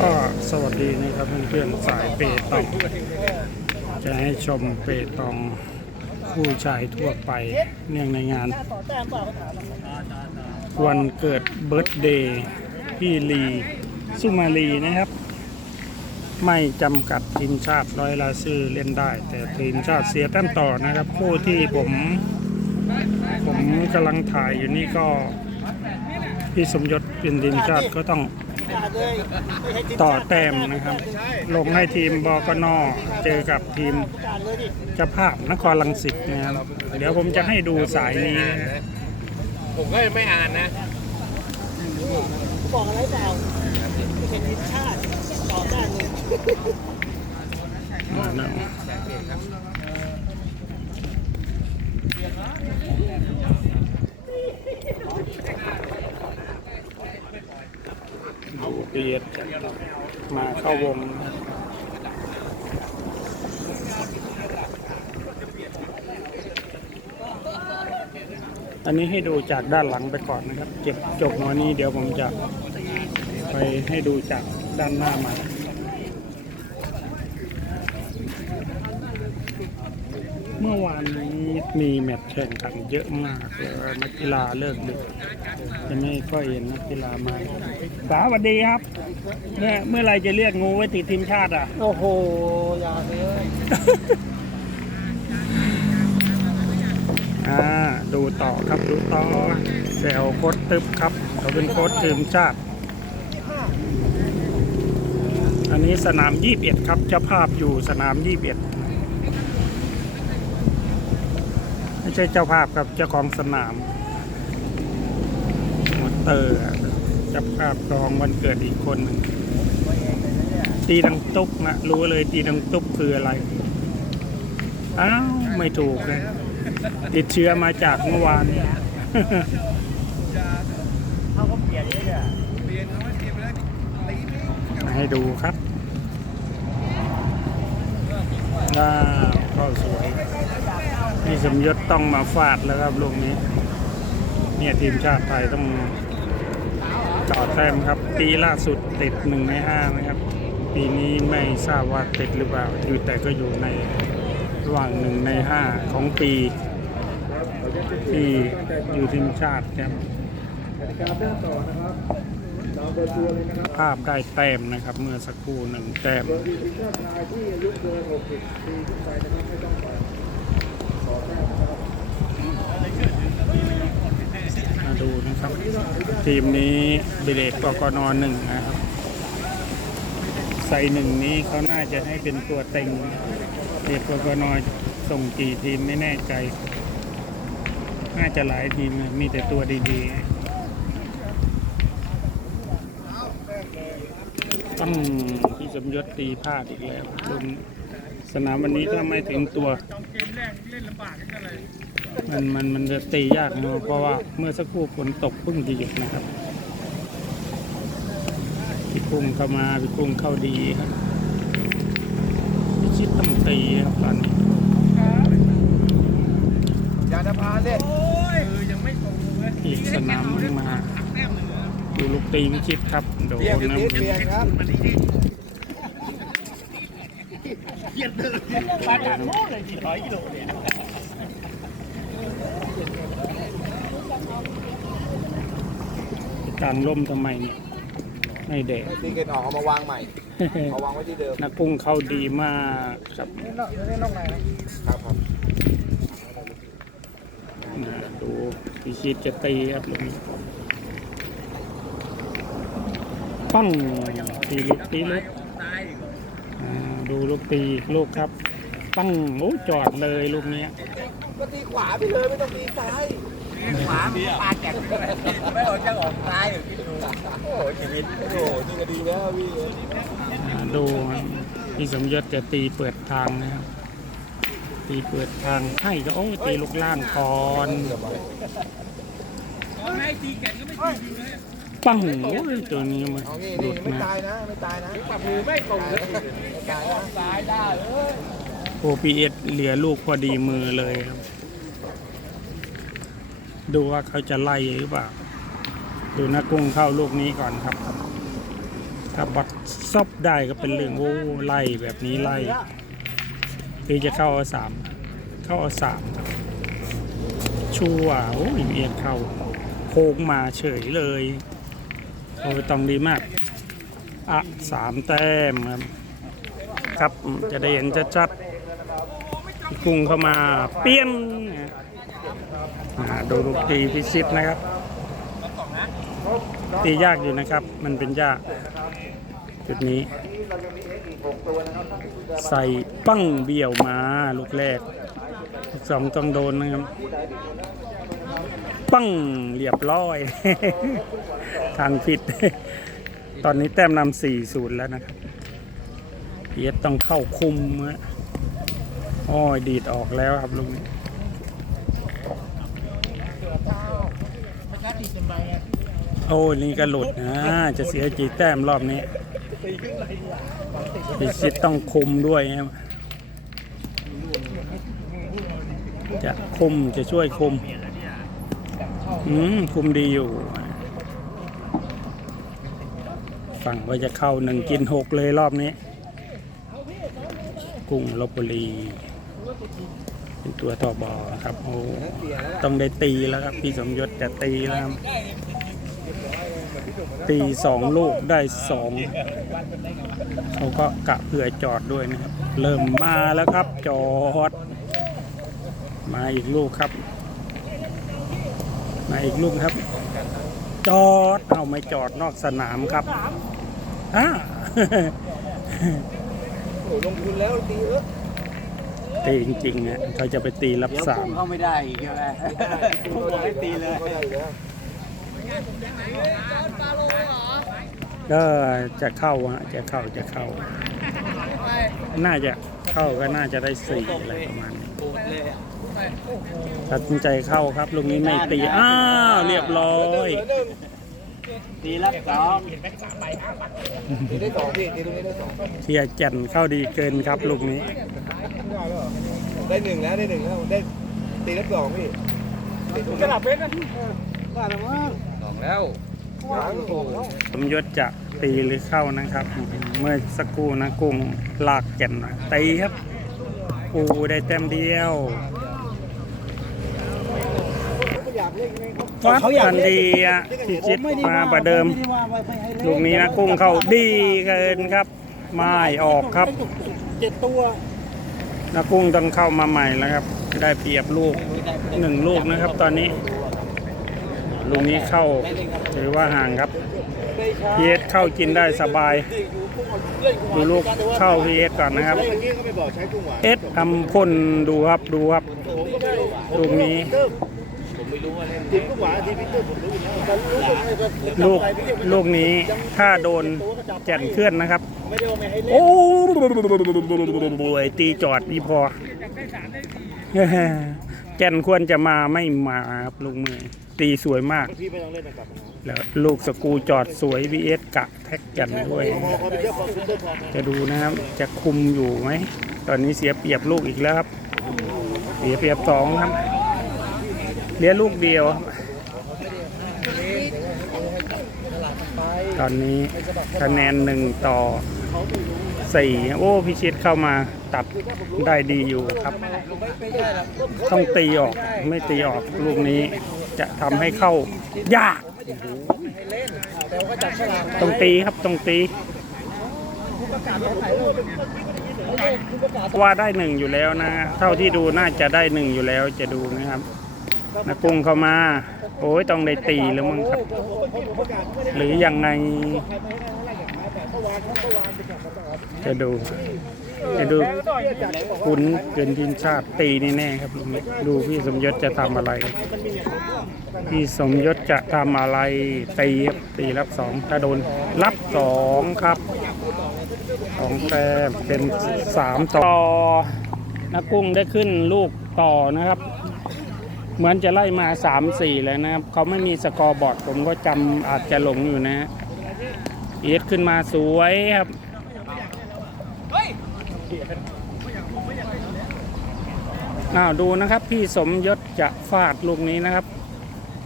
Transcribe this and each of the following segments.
ก็สวัสดีนะครับเพื่อนๆสายเปตอง จะให้ชมเปตองผู้ชายทั่วไปเนื่องในงาน วันเกิดเบิร์ตเดย์พี่ลีสุมาลีนะครับ ไม่จำกัดทีมชาติร้อยลาซื่อเล่นได้ แต่ทีมชาติเสียแต้มต่อนะครับ คู่ที่ผมผมกำลังถ่ายอยู่นี่ก็พี่สมยศเป็นทีมชาติก็ต้อง ต่อแต้มนะครับ ลงให้ทีมบกนเจอกับทีมเจ้าภาพนครลังสิตนะครับเดี๋ยวผมจะให้ดูสายนี้นะผมก็ไม่อ่านนะบอกอะไรเปล่าเป็นทีมชาติต่อต้านเลย อ่านะดู เบียดมาเข้าวงอันนี้ให้ดูจากด้านหลังไปก่อนนะครับ เก็บจบหัวนี้เดี๋ยวผมจะไปให้ดูจากด้านหน้ามาเมื่อวานนี้มีแมตช์แข่งขันเยอะมากเลยนักกีฬาเลิกดึก จะไม่ค่อยเห็นนักกีฬามาสาวัสดีครับ เมื่อเมื่อไหรจะเรียกงูไว้ติดทีมชาติอะ โอ้โหอย่าเลยอ่าดูต่อครับดูต่อแซวโค้ดตึบครับเขาเป็นโค้ดทีมชาติ อันนี้สนาม21ครับเจ้าภาพอยู่สนาม21ไม่ใช่เจ้าภาพครับเจ้าของสนามมอ เตอร์อะเจ้าภาพรองวันเกิดอีกคนหนึ่งตีดังตุ๊กนะรู้เลยตีดังตุ๊กคืออะไร อ้าวไม่ถูกเลยติดเชื้อมาจากเมื่อวานเขาก็เปลี่ยนเลยเนี่ยมาให้ดูครับว้าวเข้าสวยนี่สมยศต้องมาฟาดแล้วครับลูกนี้ เนี่ยทีมชาติไทยต้อง ต่อแต้มครับ ปีล่าสุดติดหนึ่งในห้านะครับ ปีนี้ไม่ทราบว่าติดหรือเปล่าอยู่แต่ก็อยู่ในระหว่างหนึ่งในห้าของปีที่อยู่ทีมชาติครับภาพได้แต้มนะครับ เมื่อสักครู่หนึ่งแต้มมา ดูนะครับ ทีมนี้บิเลตกกนหนึ่งนะครับ ใส่หนึ่งนี้เขาน่าจะให้เป็นตัวเต็งเด็กกกนส่งกี่ทีมไม่แน่ใจ น่าจะหลายทีมนะมีแต่ตัวดีๆต้องที่สมยศตีพลาดอีกแล้วลงสนามวันนี้ถ้าไม่ถึงตัว มันมันมันจะตียากนะเพราะว่าเมื่อสักครู่ฝนตกเพิ่งจะหยุดนะครับพี่กุ้งเข้ามาพี่กุ้งเข้าดีครับพี่ชิดต้องตีครับตอนนี้ยานพาเล่นอีกสนามหนึ่งมาดูลูกตีพิชิตครับโดนเปลี่ยนนะเปลี่ยนครับมาจากโน่นเลยกี่ร้อยกิโลเนี่ย กลางร่มทำไมเนี่ยไม่เด็กตีเกตออกเอามาวางใหม่เอาวางไว้ที่เดิมนักกุ้งเข้าดีมากครับเล่นนอกเล่นนอกไหนนะครับครับนะดูพิชิตจะตีครับลูกนี้ปั้งตีลูกตีลูกอ่าดูลูกตีลูกครับ ปั้งโอ้จอดเลยลูกเนี้ยก็ตีขวาไปเลยไม่ต้องตีซ้าย ขวาปาแกไม่ออกจะออกซ้ายคิดดูโอ้ชีวิตโอ้นี่ก็ดีแล้วพี่ดูพี่สมยศจะตีเปิดทางนะครับ ตีเปิดทางให้ก็โอ้ตีลูกล่างก่อนปังโอ้ยตัวนี้มันเอาหลุนี่ดไม่ตายนะไม่ตายนะปับมือไม่ตรงเลยตายได้เอ้ยโอพีเอสเหลือลูกพอดีมือเลยครับ ดูว่าเขาจะไล่หรือเปล่า ดูนักกุ้งเข้าลูกนี้ก่อนครับ ถ้าบัดซอบได้ก็เป็นเรื่องโอ้ไล่แบบนี้ไล่คือจะเข้าเอาสามเข้าเอาสามชัวโอ้ยเอียงเข้าโค้งมาเฉยเลยโอ้ยต้องดีมากอะสามแต้มครับครับจะได้เห็นชัดๆกุ้งเข้ามาเปี้ยน ดูลูกตีพิชิตนะครับ ตียากอยู่นะครับ มันเป็นยากจุดนี้ ใส่ปั้งเบี่ยวมาลูกแรกลูกสองต้องโดนนะครับ ปั้งเรียบร้อย ทางผิด ตอนนี้แต้มนำสี่ศูนย์แล้วนะครับเยสต้องเข้าคุมฮะอ้อยดีดออกแล้วครับลุงนี้ โอ้ยนี่ก็หลุดนะ จะเสียจีแต้มรอบนี้พิชิตต้องคุมด้วยครับจะคุมจะช่วยคุม อืม คุมดีอยู่ ฝั่งว่าจะเข้าหนึ่งกินหกเลยรอบนี้ กุ้งลบบุรี เป็นตัวต่อบอครับโอ้ต้องได้ตีแล้วครับ พี่สมยศจะตีแล้วครับตีสองลูกได้สองเขาก็กะเผื่อจอดด้วยนะครับ เริ่มมาแล้วครับ จอด มาอีกลูกครับ มาอีกลูกครับ จอดเอาไม่จอดนอกสนามครับอ่าโอ้ลงทุนแล้วตีเออ ตีจริงๆอะเขาจะไปตีรับเดี๋ยวสาพุ่มงเข้าไม่ได้อีกใช่ไหมพุ่งบอกให้ตีเลยก็ได้อยู่แล้วก็จะเข้าฮะจะเข้าจะเข้า น่าจะเข้าก็น่าจะได้สี่อะไรประมาณนี้โกรธเลยอะตัดสินใจเข้าครับลุงนี้ไม่ตีอ้าวเรียบร้อยเหลือหนึ่งตีรับสองตีได้สองพี่ตีตรงนี้ได้สองเทียแจันเข้าดีเกินครับลูกนี้ ได้หนึ่งแล้วได้หนึ่งแล้วได้ตีได้สองพี่ตีตรงนี้กระดับเบสนะว่าแล้วมั้งสองแล้วสามโอ้โหสมยศจะตีหรือเข้านะครับ เมื่อสักครู่นะกุ้งลากแก่นมาตีครับปูได้แต้มเดียวฟัดทันดีอะพิชิตมาประเดิมลูกนี้นะกุ้งเข้าดีเกินครับ ไม่ออกครับเจ็ดตัว นักุ้งต้องเข้ามาใหม่แล้วครับ ได้เปรียบลูกหนึ่งลูกนะครับ ตอนนี้ ลูกนี้เข้าหรือว่าห่างครับพีเอสเข้ากินได้สบาย ดูลูกเข้าพีเอสก่อนนะครับเอกี้เขาไม่บอกใช้กุ้งหวานเอสทำพ่นดูครับดูครับผมก็ไม่รู้ลูกนี้ ไม่รู้ว่าเล่นทีมกุ้งหวานทีมพิเตอร์ผมรู้อยู่แล้วแต่รู้ผมไม่ได้ลูกลูกนี้ถ้าโดนแก่นเคลื่อนนะครับ ไม่ได้ว่าไม่ให้เล่นโอ้ยตีจอดนี่พอแก่นควรจะมาไม่มาครับลูกมือตีสวยมากพี่ไม่ต้องเล่นนะครับแล้วลูกสกรูจอดสวย VS กะแท็กกันด้วยพอพอไปเที่ยวพอคุณเตอร์พอจะดูนะครับ จะคุมอยู่ไหม ตอนนี้เสียเปรียบลูกอีกแล้วครับ เสียเปรียบสองครับ เหลือลูกเดียวตอนนี้คะแนนหนึ่งต่อสี่โอ้พิชิตเข้ามาตัดได้ดีอยู่ครับ ต้องตีออกไม่ตีออกลูกนี้จะทำให้เข้ายาก ต้องตีครับต้องตี ว่าได้หนึ่งอยู่แล้วนะ เท่าที่ดูน่าจะได้หนึ่งอยู่แล้วจะดูนะครับ นักกุ้งเข้ามา โอ้ยต้องได้ตีแล้วมั้งครับ หรือยังไง จะดู จะดูขุนเกินทีมชาติตีแน่ๆครับลุงดูพี่สมยศจะทำอะไร พี่สมยศจะทำอะไรตีครับตีรับสองถ้าโดนรับสองครับสองแต้มเป็นสามต่อนักกุ้งได้ขึ้นลูกต่อนะครับ เหมือนจะไล่มาสามสี่เลยนะครับ เขาไม่มีสกอร์บอร์ด ผมก็จำอาจจะหลงอยู่นะฮะเอสขึ้นมาสวยครับอ้าวดูนะครับ พี่สมยศจะฟาดลูกนี้นะครับ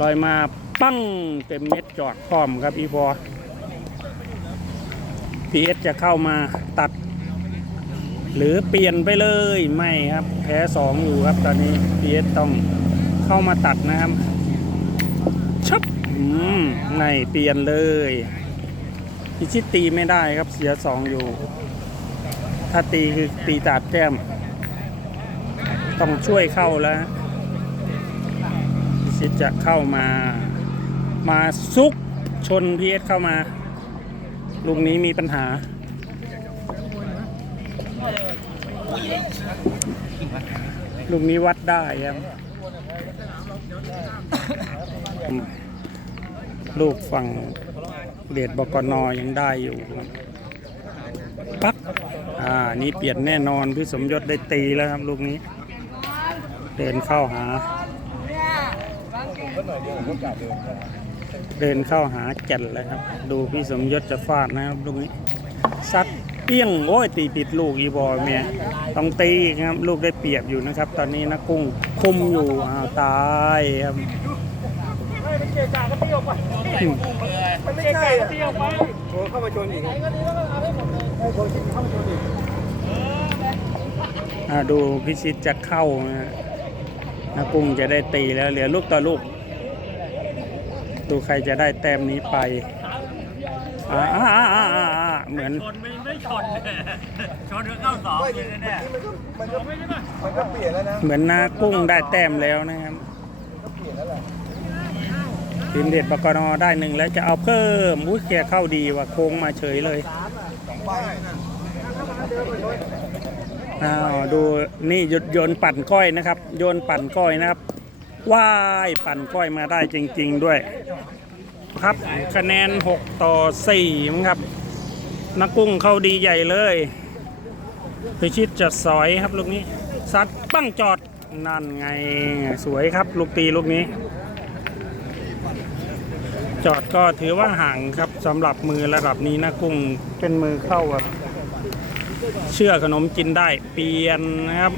ลอยมาปั้งเต็มเม็ดจอดพร้อมครับอีพอพีเอสจะเข้ามาตัด หรือเปลี่ยนไปเลยไม่ครับ แพ้สองอยู่ครับตอนนี้พีเอสต้อง เข้ามาตัดนะครับชับอืมไม่เปลี่ยนเลยพิชิตตีไม่ได้ครับเสียสองอยู่ ถ้าตีคือตีตัดแต้ม ต้องช่วยเข้าแล้วพิชิตจะเข้ามา มาซุกชนพีเอสเข้ามาลูกนี้มีปัญหาลูกนี้วัดได้ครับ ลูกฝั่งเดชบกนอยังได้อยู่ปั๊บอ่านี่เปลี่ยนแน่นอนพี่สมยศได้ตีแล้วครับลูกนี้ เดินเข้าหา เดินเข้าหาแก่นเลยครับ ดูพี่สมยศจะฟาดนะครับลูกนี้ซัดเปี้ยงโอ้ยตีปิดลูกอีบอลเมียต้องตีอีกครับลูกได้เปรียบอยู่นะครับ ตอนนี้นะกุ้งคุมอยู่อ้าวตายครับ มันไม่ใช่อะโชว์เข้ามาชนอีกให้คนที่เข้ามาชนอีกอ่าดูพิชิตจะเข้านะฮะนะกุ้งจะได้ตีแล้วเหลือลูกต่อลูก ดูใครจะได้แต้มนี้ไปอ่าอ่าอ่าอ่าอ่าเหมือนชนไม่ไม่ชนเลยชนก็เข้าสองไม่เลเมื่ยอแน่กี้มันก็มันก็มันก็เปลี่ยนแล้วนะเหมือนนากุ้งได้แต้มแล้วนะครับ ก็เปลี่ยนแล้วแหละ ทีมเด็ดบกนอได้หนึ่งแล้วจะเอาเพิ่มอุ้ยแกเข้าดีว่ะโค้งมาเฉยเลยอ้าวดูนี่โยนโยนปั่นก้อยนะครับ โยนปั่นก้อยนะครับว่ายปั่นก้อยมาได้จริง ๆด้วย ครับคะแนน 6 ต่อ4มั้งครับ นักกุ้งเข้าดีใหญ่เลยพิชิตจะสอยครับลูกนี้ซัดปั้งจอดนั่นไงสวยครับ ลูกตีลูกนี้ จอดก็ถือว่าห่างครับสำหรับมือระดับนี้นะกุ้งเป็นมือเข้าแบบเชื่อขนมกินได้ เปลี่ยนนะครับ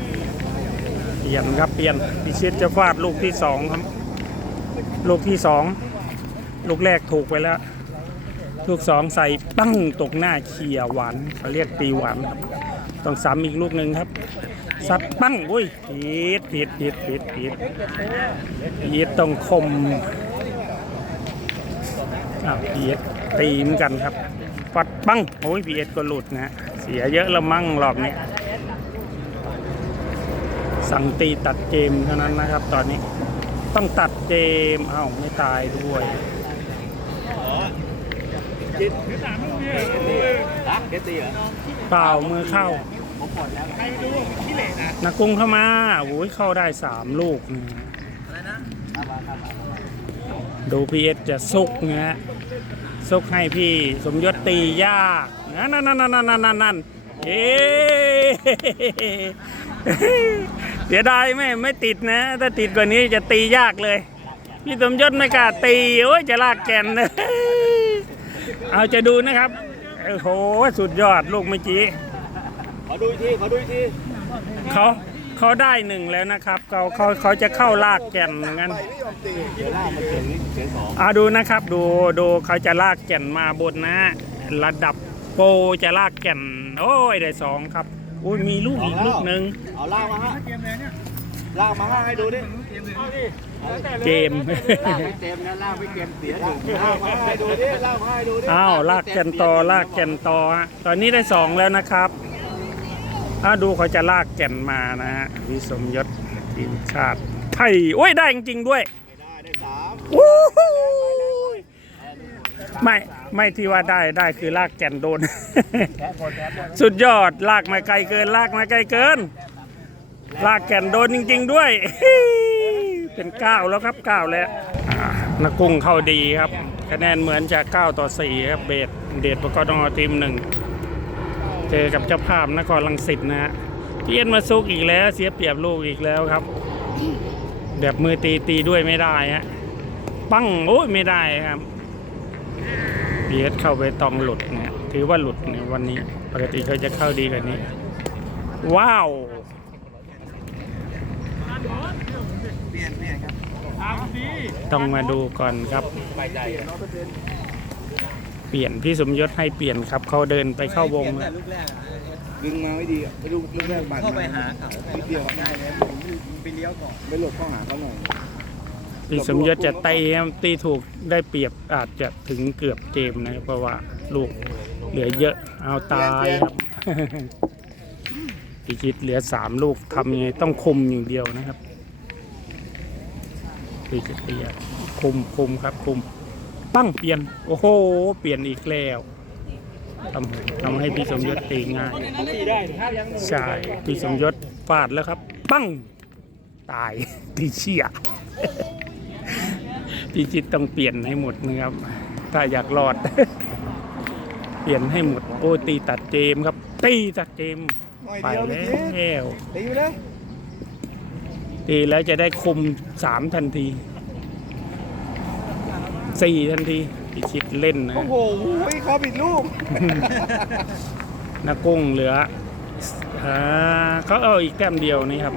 เปลี่ยนครับเปลี่ยนพิชิตจะฟาดลูกที่สองครับ ลูกที่สองลูกแรกถูกไปแล้ว ลูกสองใส่ปั้งตกหน้าเขียหวานเขาเรียกตีหวานครับต้องซ้ำอีกลูกหนึ่งครับสัดปั้งอุ้ยผิดผิดผิดผิดผิดผิดต้องคมอ่า พีเอสตีเหมือนกันครับปัดปังโอ้ยพีเอสก็หลุดนะฮะเสียเยอะละมั่งรอบนี้สั่งตีตัดเกมเท่านั้นนะครับ ตอนนี้ต้องตัดเกมเอ้าไม่ตายด้วยเปล่ามือเข้านักกุ้งเข้ามาโอ้ยเข้าได้สามลูกดูพีเอสจะซุกนะฮะ ซุกให้พี่สมยศตียากนั่นนั่นนั่นนั่นนั่นนั่นนั่นเอ๊ะเสียดายไม่ไม่ติดนะ ถ้าติดกว่านี้จะตียากเลย พี่สมยศไม่กล้าตีโอ้ยจะลากแกนเลยเอาจะดูนะครับโอ้โหสุดยอดลูกเมื่อกี้ขอดูอีกทีขอดูอีกทีเขา เขาได้หนึ่งแล้วนะครับเขาเขาเขาจะเข้าลากแก่นงั้นไปไม่ยอมตีเดี๋ยวล่างมันเสียงเสียงสองอ่าดูนะครับ ดูดูเขาจะลากแก่นมาบนนะ ระดับโปรจะลากแก่น โอ้ยได้สองครับอุ้ยมีลูกอีกลูกหนึ่งเอาล่างมาฮะล่างมาฮะให้ดูดิเกมล่างไม่เต็มนะล่างไม่เต็มเสียหนึ่งล่างมาให้ดูดิล่างมาให้ดูดิอ้าวลากแก่นต่อลากแก่นต่อฮะตอนนี้ได้สองแล้วนะครับ ถ้าดูเขาจะลากแก่นมานะฮะวิสมยศทีมชาติไทยโอ้ยได้จริงๆด้วยได้ได้สามวู้ฮู้ไม่ไม่ที่ว่าได้ได้คือลากแก่นโดน สุดยอดลากมาไกลเกิน ลากมาไกลเกิน ลากแก่นโดนจริง ๆ ด้วย เป็นเก้าแล้วครับเก้าแล้วอ่านักกุ้งเข้าดีครับ คะแนนเหมือนจะ9ต่อ4ครับเบสเดดปกรณ์ทีมหนึ่ง เจอกับเจ้าภาพนครลังสิตนะฮะเพียนมาซุกอีกแล้ว เสียเปรียบลูกอีกแล้วครับ แบบมือตีตีด้วยไม่ได้ฮะปั้งโอ้ยไม่ได้ครับเบียดเข้าไปตองหลุดเนี่ยถือว่าหลุดเนี่ยวันนี้ ปกติเขาจะเข้าดีกว่านี้ ว้าวต้องมาดูก่อนครับ ปลี่ยนพี่สมยศให้เปลี่ยนครับ เขาเดินไปเข้าวงแล้วลูกแรกดึงมาไม่ดีอะไปดูลูกแรกบาดเข้าไปหาเขานิดเดียวได้เลยไปเลี้ยวก่อนไม่หลบเข้าหาเขาหน่อยพี่สมยศจะตีครับตีถูกได้เปรียบอาจจะถึงเกือบเกมนะครับเพราะว่าลูกเหลือเยอะเอาตายครับพี่คิดเหลือสามลูกทำยังไงต้องคุมอย่างเดียวนะครับพี่จะเปลี่ยนคุมคุมครับคุม ปั้งเปลี่ยน โอ้โห เปลี่ยนอีกแล้วทำทำให้พี่สมยศตีง่าย ใช่ พี่สมยศฟาดแล้วครับ ปั้ง ตายพี่เชี่ยพี่จิตต้องเปลี่ยนให้หมดนะครับ ถ้าอยากรอด เปลี่ยนให้หมด โอ้ตีตัดเจมส์ครับ ตีตัดเจมส์หน่อยไปเดียวแลพี่คิด้วตีไปเลยตีแล้วจะได้คุมสามทันที สี่ทันทีพี่ชิดเล่นนะ โอ้โหคอผิดลูกนักกุ้งเหลืออ่าเขาเอาอีกแต้มเดียวนี่ครับ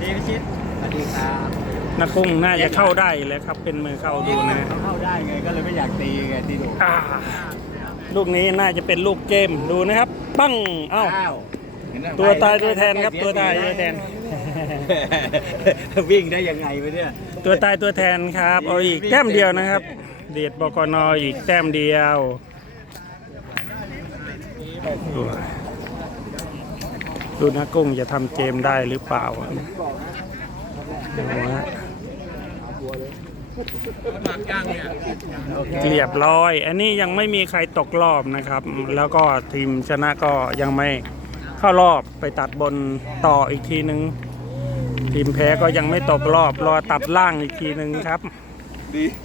ดีพิชิตสวัสดีครับนักกุ้งน่าจะเข้าได้แล้วครับ เป็นมือเข้าดูนะ เขาเข้าได้ไงก็เลยไม่อยากตีไงตีดูอ่าลูกนี้น่าจะเป็นลูกเกมดูนะครับปั้งเอ้าอ้าวตัวตายตัวแทนครับตัวตายตัวแทน วิ่งได้ยังไงวะเนี่ย ตัวตายตัวแทนครับ เอาอีกแต้มเดียวนะครับ เดียดบกนอีกแต้มเดียวดูนะกุ้งจะทำเกมได้หรือเปล่าดูฮะเรียบร้อย อันนี้ยังไม่มีใครตกรอบนะครับ แล้วก็ทีมชนะก็ยังไม่เข้ารอบไปตัดบนต่ออีกทีนึง ทีมแพ้ก็ยังไม่ตกรอบรอตัดล่างอีกทีหนึ่งครับ ดี